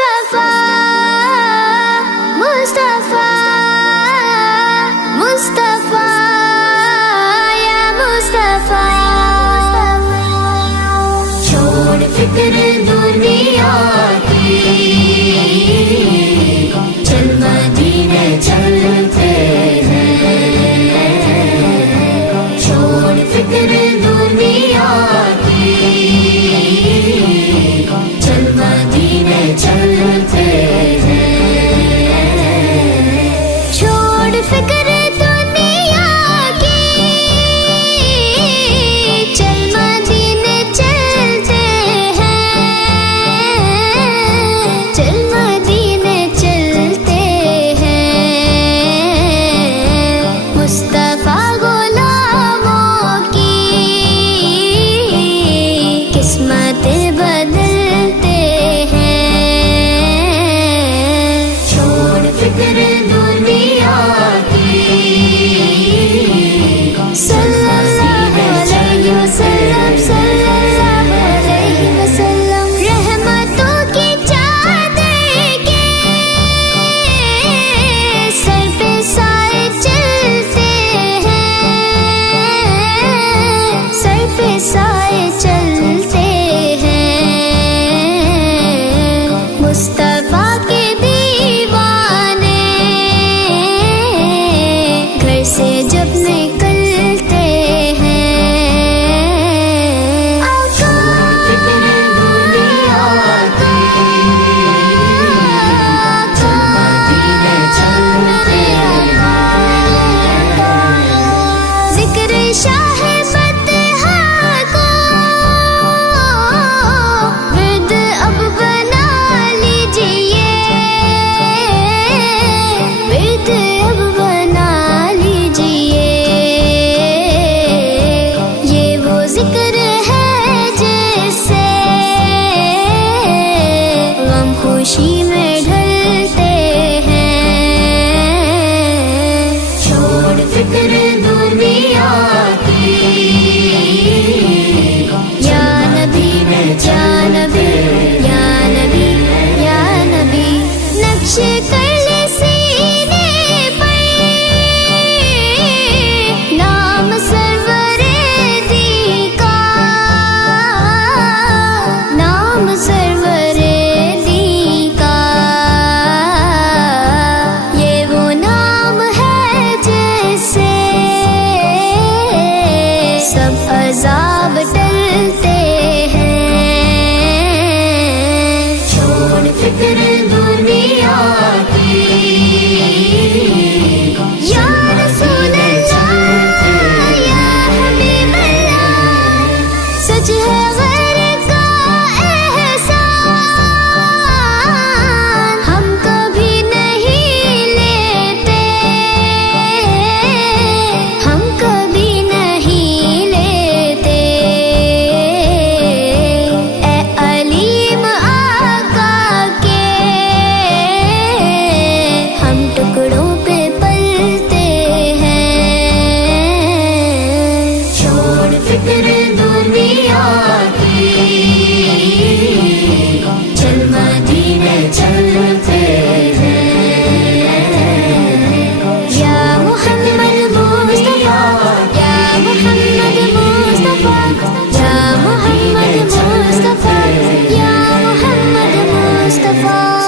مصطفیٰ مصطفیٰ مصطفیٰ یا مصطفیٰ، چھوڑ فکر دنیا کی، چل مدینے چلتے ہیں، چھوڑ فکر دنیا کی، چل مدینے چلتے ہیں، چھوڑ فکر دنیا کی، چل مدینے چلتے ہیں، چل مدینے چلتے ہیں، مصطفیٰ غلاموں کی قسمت بدلتے ہیں، چھوڑ فکر دنیا کی، صلی اللہ علیہ وسلم، صلی اللہ علیہ وسلم، رحمتوں کی چادر کے سر پہ سائے چلتے ہیں، سر پہ سائے چلتے ہیں، مصطفیٰ کے دیوانے گھر سے جب نکلتے ہیں، فکر دنیا کی، چل مدینے چلتے ہیں، ذکر شاہ فتح کو ورد اب بنا لیجئے، ورد اب بنا لیجئے، یہ وہ ذکر ہے جس سے غم خوشی میں ڈھلتے ہیں، چھوڑ فکر دنیا کی، یا نبی یا نبی یا نبی یا نبی، نقش کر لے سینے پر نام سرور دی کا، نام سرور دی کا، یہ وہ نام ہے جس سے سب عذاب ٹلتے ہیں، چھوڑ فکر دنیا کی، یا رسول اللہ یا حبیب اللہ، سچ ہے غیر کا احسان ہم کبھی نہیں لیتے، ہم کبھی نہیں لیتے، اے علیم آقا کے ہم ٹکڑوں پہ پلتے ہیں، چھوڑ فکر دنیا کی، چل مدینے چلتے ہیں، یا محمد مصطفیٰ، یا محمد مصطفیٰ، یا محمد مصطفیٰ، یا محمد مصطفیٰ۔